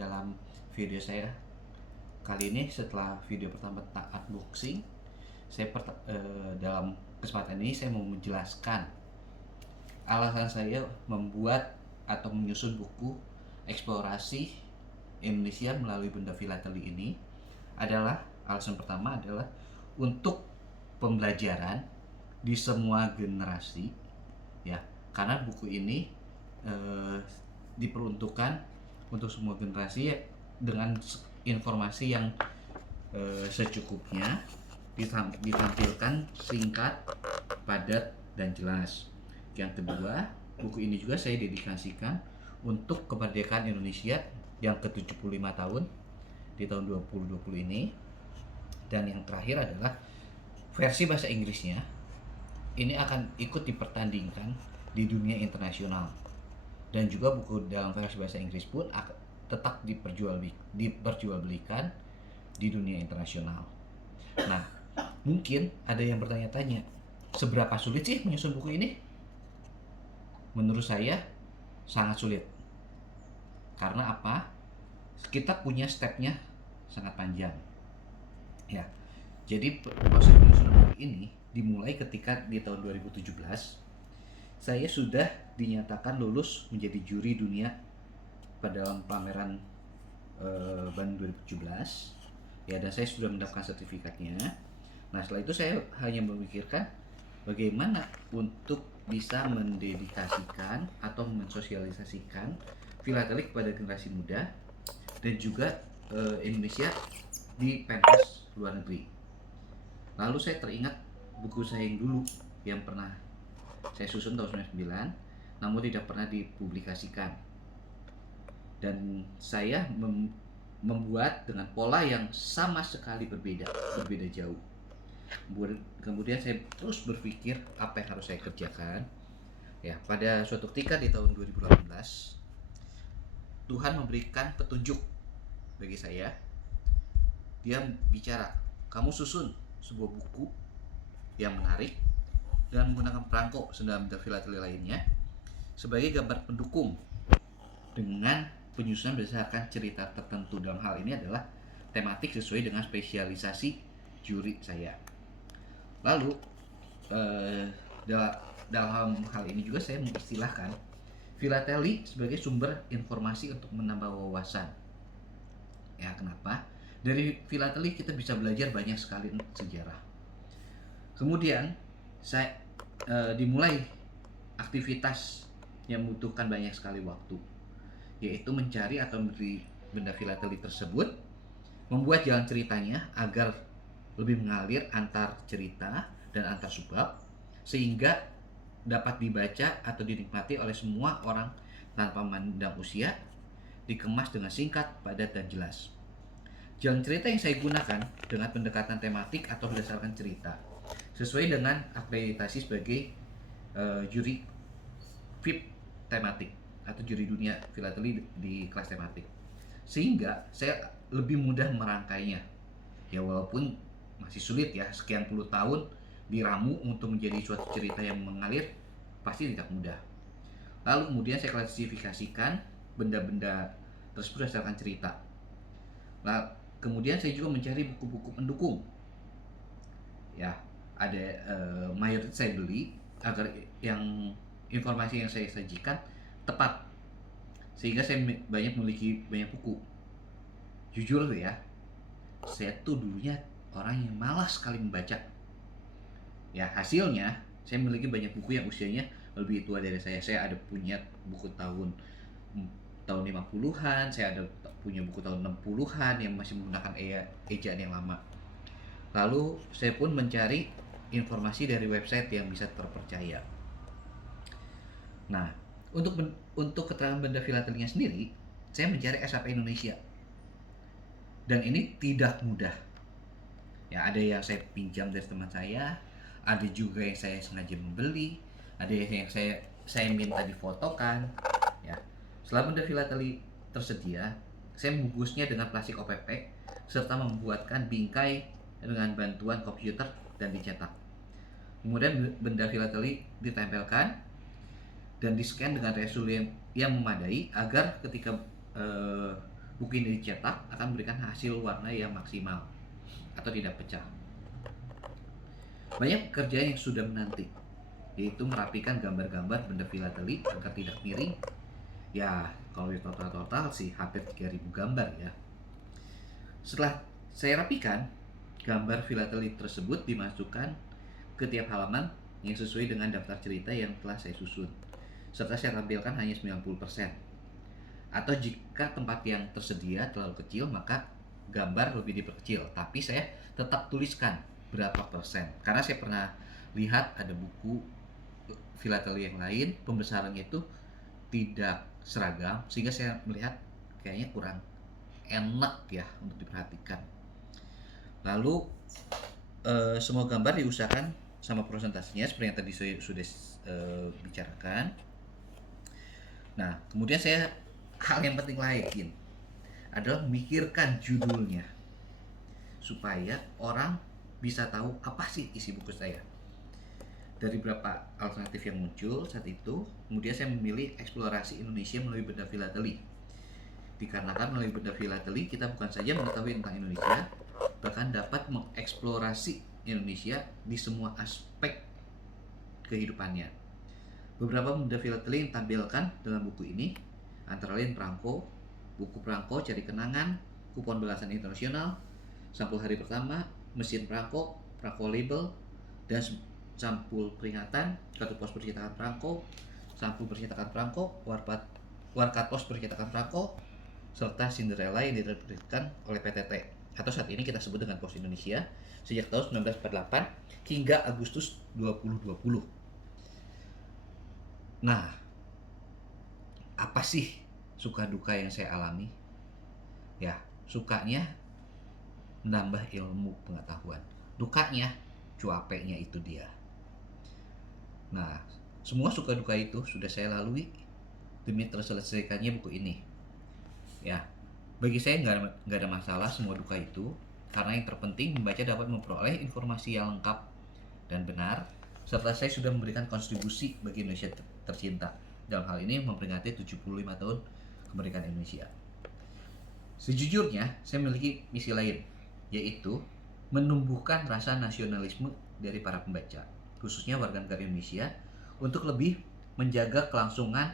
dalam video saya kali ini. Setelah video pertama tentang unboxing, dalam kesempatan ini saya mau menjelaskan alasan saya membuat atau menyusun buku eksplorasi Indonesia melalui benda filateli ini. Alasan pertama adalah untuk pembelajaran di semua generasi, ya, karena buku ini diperuntukkan untuk semua generasi, ya, dengan informasi yang secukupnya, ditampilkan singkat, padat, dan jelas. Yang kedua, buku ini juga saya dedikasikan untuk kemerdekaan Indonesia yang ke-75 tahun di tahun 2020 ini. Dan yang terakhir adalah versi bahasa Inggrisnya. Ini akan ikut dipertandingkan di dunia internasional. Dan juga buku dalam versi bahasa Inggris pun tetap diperjualbelikan di dunia internasional. Nah, mungkin ada yang bertanya-tanya, seberapa sulit sih menyusun buku ini? Menurut saya sangat sulit. Karena apa? Kita punya stepnya sangat panjang. Ya. Jadi proses penyusunan buku ini dimulai ketika di tahun 2017 saya sudah dinyatakan lulus menjadi juri dunia pada dalam pameran Bandung 2017, ya, dan saya sudah mendapatkan sertifikatnya. Nah, setelah itu saya hanya memikirkan bagaimana untuk bisa mendedikasikan atau mensosialisasikan filateli kepada generasi muda dan juga Indonesia di pentas luar negeri. Lalu saya teringat buku saya yang dulu yang pernah saya susun tahun 99 namun tidak pernah dipublikasikan, dan saya membuat dengan pola yang sama sekali berbeda jauh. Kemudian saya terus berpikir apa yang harus saya kerjakan. Ya, pada suatu ketika di tahun 2018 Tuhan memberikan petunjuk bagi saya. Dia bicara, kamu susun sebuah buku yang menarik dengan menggunakan perangko sendal benda filateli lainnya sebagai gambar pendukung dengan penyusunan berdasarkan cerita tertentu. Dalam hal ini adalah tematik sesuai dengan spesialisasi juri saya. Lalu dalam hal ini juga saya mengistilahkan filateli sebagai sumber informasi untuk menambah wawasan. Ya, kenapa? Dari filateli kita bisa belajar banyak sekali sejarah. Kemudian saya dimulai aktivitas yang membutuhkan banyak sekali waktu, yaitu mencari atau membeli benda filateli tersebut, membuat jalan ceritanya agar lebih mengalir antar cerita dan antar subbab, sehingga dapat dibaca atau dinikmati oleh semua orang tanpa memandang usia, dikemas dengan singkat, padat, dan jelas. Jalan cerita yang saya gunakan dengan pendekatan tematik atau berdasarkan cerita, sesuai dengan akreditasi sebagai juri VIP tematik atau juri dunia filateli di kelas tematik, sehingga saya lebih mudah merangkainya. Ya, walaupun masih sulit, ya, sekian puluh tahun diramu untuk menjadi suatu cerita yang mengalir, pasti tidak mudah. Lalu kemudian saya klasifikasikan benda-benda tersebut berdasarkan cerita. Nah, kemudian saya juga mencari buku-buku pendukung. Ya, ada mayoritas saya beli agar yang informasi yang saya sajikan tepat, sehingga saya memiliki banyak buku. Jujur ya, saya tuh dulunya orang yang malas sekali membaca. Ya, hasilnya saya memiliki banyak buku yang usianya lebih tua dari saya. Saya ada punya buku tahun 50-an, saya ada punya buku tahun 60-an yang masih menggunakan ejaan yang lama. Lalu saya pun mencari informasi dari website yang bisa terpercaya. Nah, untuk keterangan benda filatelinya sendiri, saya mencari SAP Indonesia. Dan ini tidak mudah. Ya, ada yang saya pinjam dari teman saya, ada juga yang saya sengaja membeli, ada yang saya minta difotokan. Ya, setelah benda filateli tersedia, saya membungkusnya dengan plastik OPP serta membuatkan bingkai dengan bantuan komputer dan dicetak. Kemudian benda filateli ditempelkan dan di-scan dengan resolusi yang memadai agar ketika buku ini dicetak akan memberikan hasil warna yang maksimal atau tidak pecah. Banyak pekerjaan yang sudah menanti, yaitu merapikan gambar-gambar benda filateli agar tidak miring. Ya, kalau di total sih hampir 3000 gambar ya. Setelah saya rapikan, gambar filateli tersebut dimasukkan ke tiap halaman yang sesuai dengan daftar cerita yang telah saya susun, serta saya tampilkan hanya 90%. Atau jika tempat yang tersedia terlalu kecil, maka gambar lebih diperkecil, tapi saya tetap tuliskan berapa persen. Karena saya pernah lihat ada buku filateli yang lain, pembesarannya itu tidak seragam, sehingga saya melihat kayaknya kurang enak ya untuk diperhatikan. Lalu semua gambar diusahakan sama presentasinya seperti yang tadi saya sudah bicarakan. Nah, kemudian hal yang penting lain adalah memikirkan judulnya supaya orang bisa tahu apa sih isi buku saya. Dari beberapa alternatif yang muncul saat itu, kemudian saya memilih eksplorasi Indonesia melalui benda filateli. Dikarenakan melalui benda filateli kita bukan saja mengetahui tentang Indonesia, bahkan dapat mengeksplorasi Indonesia di semua aspek kehidupannya. Beberapa benda filateli yang ditampilkan dalam buku ini antara lain perangko, buku perangko cari kenangan, kupon belasan internasional, sampul hari pertama, mesin perangko, perangko label, dan sampul peringatan, kartu pos percetakan perangko, sampul percetakan perangko, warkat pos percetakan perangko, serta Cinderella yang diterbitkan oleh PTT atau saat ini kita sebut dengan Pos Indonesia sejak tahun 1948 hingga Agustus 2020. Nah, apa sih suka duka yang saya alami? Ya, sukanya menambah ilmu pengetahuan. Dukanya, cuapeknya itu dia. Nah, semua suka duka itu sudah saya lalui demi terselesaikannya buku ini. Ya, bagi saya nggak ada masalah semua duka itu, karena yang terpenting membaca dapat memperoleh informasi yang lengkap dan benar, serta saya sudah memberikan kontribusi bagi Indonesia tercinta. Dalam hal ini memperingati 75 tahun kemerdekaan Indonesia. Sejujurnya, saya memiliki misi lain, yaitu menumbuhkan rasa nasionalisme dari para pembaca, khususnya warga negara Indonesia, untuk lebih menjaga kelangsungan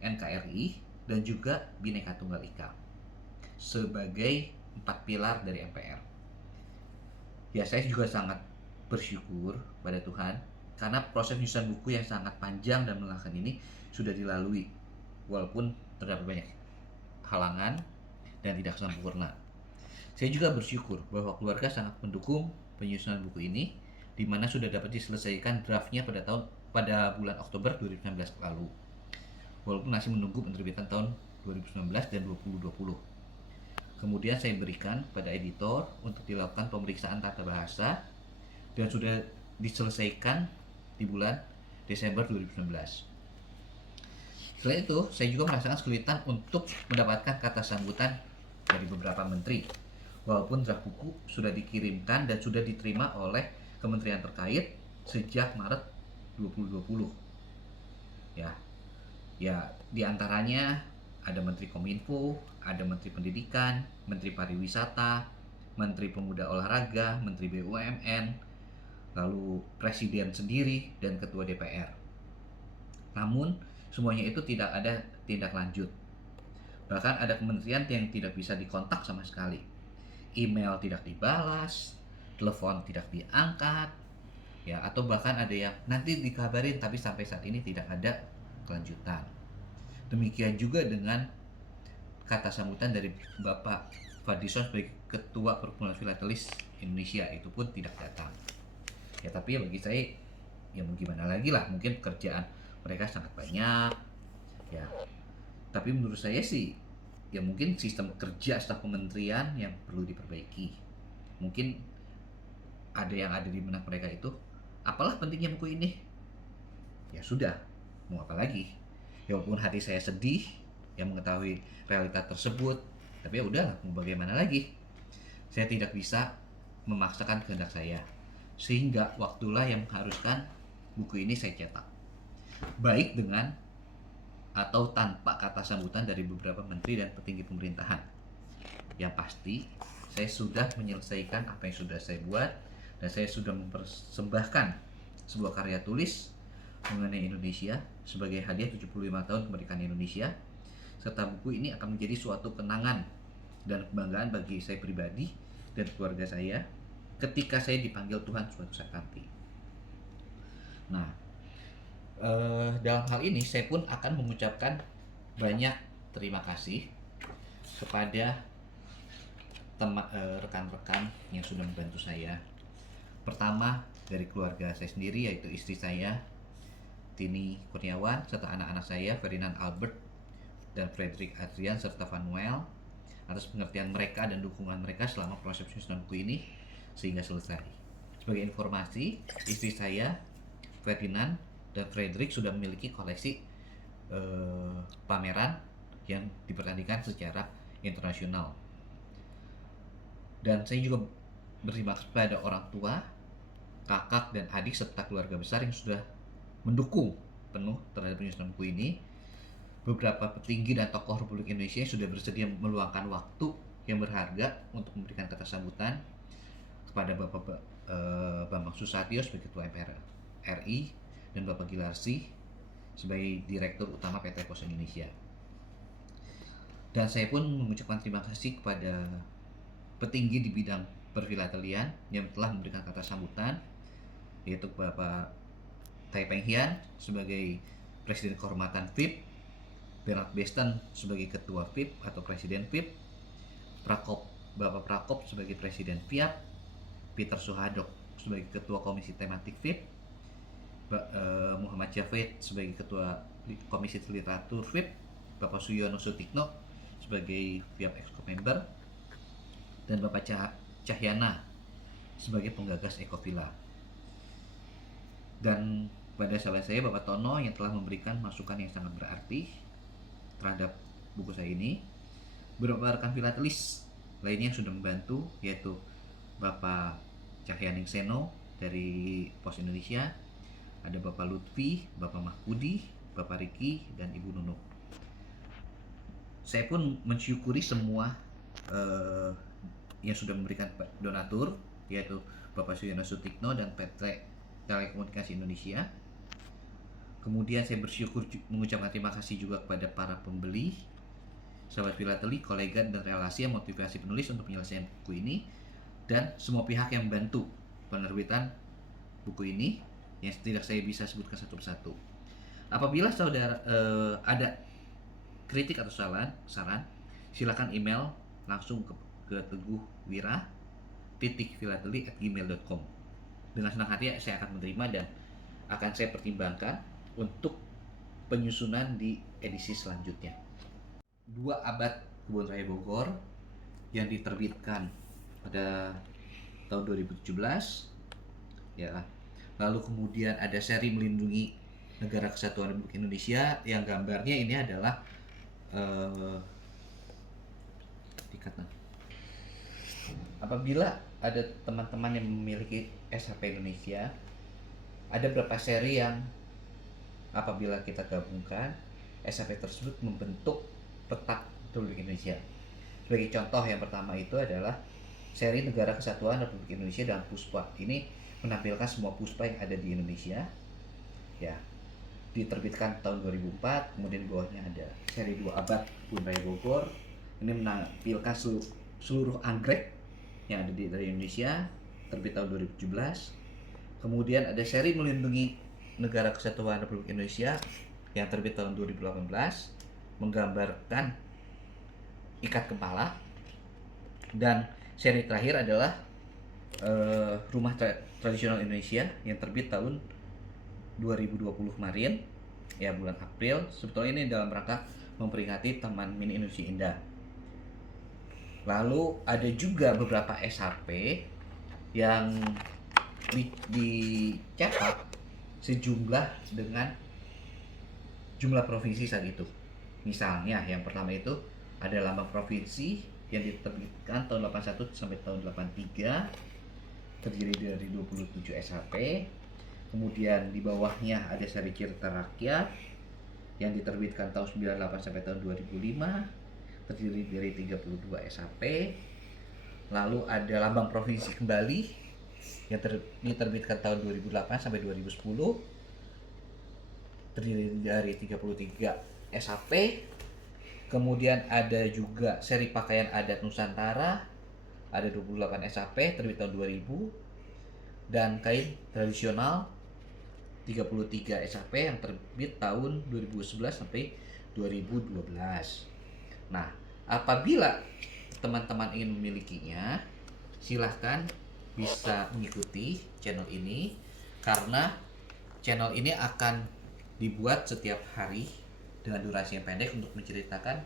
NKRI dan juga Bhinneka Tunggal Ika sebagai 4 pilar dari MPR. Ya, saya juga sangat bersyukur pada Tuhan karena proses penyusunan buku yang sangat panjang dan melelahkan ini sudah dilalui, walaupun terdapat banyak halangan dan tidak sempurna. Saya juga bersyukur bahwa keluarga sangat mendukung penyusunan buku ini, di mana sudah dapat diselesaikan draftnya pada bulan Oktober 2019 lalu, walaupun masih menunggu penerbitan tahun 2019 dan 2020. Kemudian saya berikan pada editor untuk dilakukan pemeriksaan tata bahasa dan sudah diselesaikan di bulan Desember 2019. Selain itu, saya juga merasakan kesulitan untuk mendapatkan kata sambutan dari beberapa menteri. Walaupun draft buku sudah dikirimkan dan sudah diterima oleh kementerian terkait sejak Maret 2020. Ya, di antaranya ada Menteri Kominfo, ada Menteri Pendidikan, Menteri Pariwisata, Menteri Pemuda Olahraga, Menteri BUMN, lalu Presiden sendiri dan Ketua DPR. Namun semuanya itu tidak ada tindak lanjut. Bahkan ada kementerian yang tidak bisa dikontak sama sekali. Email tidak dibalas, telepon tidak diangkat, ya, atau bahkan ada yang nanti dikabarin tapi sampai saat ini tidak ada kelanjutan. Demikian juga dengan kata sambutan dari Bapak Fadlizon sebagai Ketua Perkumpulan Filatelis Indonesia, itu pun tidak datang. Ya, tapi bagi saya ya mau gimana lagi lah, mungkin pekerjaan mereka sangat banyak ya, tapi menurut saya sih ya mungkin sistem kerja staf kementerian yang perlu diperbaiki. Mungkin ada yang ada di benak mereka itu, apalah pentingnya buku ini, ya sudah, mau apa lagi. Ya walaupun hati saya sedih yang mengetahui realitas tersebut, tapi ya udahlah, mau bagaimana lagi. Saya tidak bisa memaksakan kehendak saya, sehingga waktulah yang mengharuskan buku ini saya cetak, baik dengan atau tanpa kata sambutan dari beberapa menteri dan petinggi pemerintahan. Yang pasti, saya sudah menyelesaikan apa yang sudah saya buat dan saya sudah mempersembahkan sebuah karya tulis mengenai Indonesia sebagai hadiah 75 tahun kemerdekaan Indonesia, serta buku ini akan menjadi suatu kenangan dan kebanggaan bagi saya pribadi dan keluarga saya ketika saya dipanggil Tuhan suatu saat nanti. Nah, dalam hal ini saya pun akan mengucapkan banyak terima kasih kepada rekan-rekan yang sudah membantu saya. Pertama, dari keluarga saya sendiri, yaitu istri saya Tini Kurniawan, serta anak-anak saya Ferdinand Albert dan Frederick Adrian serta Vanuel, atas pengertian mereka dan dukungan mereka selama proses penyusunan buku ini sehingga selesai. Sebagai informasi, istri saya Ferdinand dan Frederick sudah memiliki koleksi pameran yang dipertandingkan secara internasional. Dan saya juga berterima kasih kepada orang tua, kakak dan adik serta keluarga besar yang sudah mendukung penuh terhadap penyusunan buku ini. Beberapa petinggi dan tokoh Republik Indonesia sudah bersedia meluangkan waktu yang berharga untuk memberikan kata sambutan kepada Bapak Bambang Susatyo sebagai Ketua MPR RI dan Bapak Gilarsi sebagai Direktur Utama PT Pos Indonesia. Dan saya pun mengucapkan terima kasih kepada petinggi di bidang perfilatelian yang telah memberikan kata sambutan, yaitu Bapak Tai Peng Hian sebagai Presiden Kehormatan FIP, Bernard Besten sebagai Ketua FIP atau Presiden FIP, Bapak Prakop sebagai Presiden FIAP, Peter Suhadok sebagai Ketua Komisi Tematik FIP, Muhammad Javed sebagai Ketua Komisi Literatur FIP, Bapak Suyono Sutikno sebagai FIAP Exco Member, dan Bapak Cahyana sebagai penggagas Ecovilla. Dan pada sahabat saya Bapak Tono yang telah memberikan masukan yang sangat berarti terhadap buku saya ini. Beberapa rekan filatelis lainnya yang sudah membantu, yaitu Bapak Cahyaning Seno dari Pos Indonesia, ada Bapak Lutfi, Bapak Mahfudi, Bapak Riki, dan Ibu Nunuk. Saya pun mensyukuri semua yang sudah memberikan donatur, yaitu Bapak Suyono Sutikno dan PT Telekomunikasi Indonesia. Kemudian saya bersyukur mengucapkan terima kasih juga kepada para pembeli, sahabat filateli, kolega dan relasi yang motivasi penulis untuk menyelesaikan buku ini, dan semua pihak yang membantu penerbitan buku ini yang tidak saya bisa sebutkan satu persatu. Apabila saudara ada kritik atau saran, silakan email langsung ke teguhwira.filateli@gmail.com. Dengan senang hati saya akan menerima dan akan saya pertimbangkan untuk penyusunan di edisi selanjutnya. 2 Abad Kebun Raya Bogor yang diterbitkan pada tahun 2017 ya. Lalu kemudian ada seri Melindungi Negara Kesatuan Republik Indonesia yang gambarnya ini adalah apabila ada teman-teman yang memiliki SHP Indonesia, ada beberapa seri yang apabila kita gabungkan, SHP tersebut membentuk peta Republik Indonesia. Sebagai contoh yang pertama itu adalah seri Negara Kesatuan Republik Indonesia dalam Puspa. Ini menampilkan semua puspa yang ada di Indonesia. Ya, diterbitkan tahun 2004. Kemudian bawahnya ada seri 2 Abad Kebun Raya Bogor. Ini menampilkan seluruh anggrek yang ada dari Indonesia, terbit tahun 2017. Kemudian ada seri Melindungi Negara Kesatuan Republik Indonesia yang terbit tahun 2018, menggambarkan ikat kepala. Dan seri terakhir adalah Rumah Tradisional Indonesia yang terbit tahun 2020 kemarin, ya bulan April. Sebetulnya ini dalam rangka memperingati Taman Mini Indonesia Indah. Lalu ada juga beberapa SHP yang dicetak sejumlah dengan jumlah provinsi saat itu. Misalnya yang pertama itu ada lambang provinsi yang diterbitkan tahun 81 sampai tahun 83, terdiri dari 27 SHP. Kemudian di bawahnya ada seri Cerita Rakyat yang diterbitkan tahun 98 sampai tahun 2005. terdiri dari 32 SAP. Lalu ada lambang provinsi kembali yang diterbitkan tahun 2008 sampai 2010, terdiri dari 33 SAP. Kemudian ada juga seri pakaian adat Nusantara, ada 28 SAP terbit tahun 2000, dan kain tradisional 33 SAP yang terbit tahun 2011 sampai 2012. Nah, apabila teman-teman ingin memilikinya, silahkan bisa mengikuti channel ini, karena channel ini akan dibuat setiap hari dengan durasi yang pendek untuk menceritakan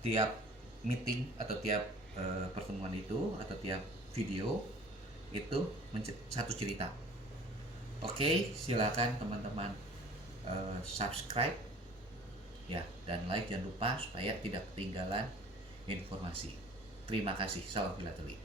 tiap meeting atau tiap pertemuan itu atau tiap video itu satu cerita. Oke, silakan teman-teman subscribe ya, dan like, jangan lupa supaya tidak ketinggalan informasi. Terima kasih. Salam filateli.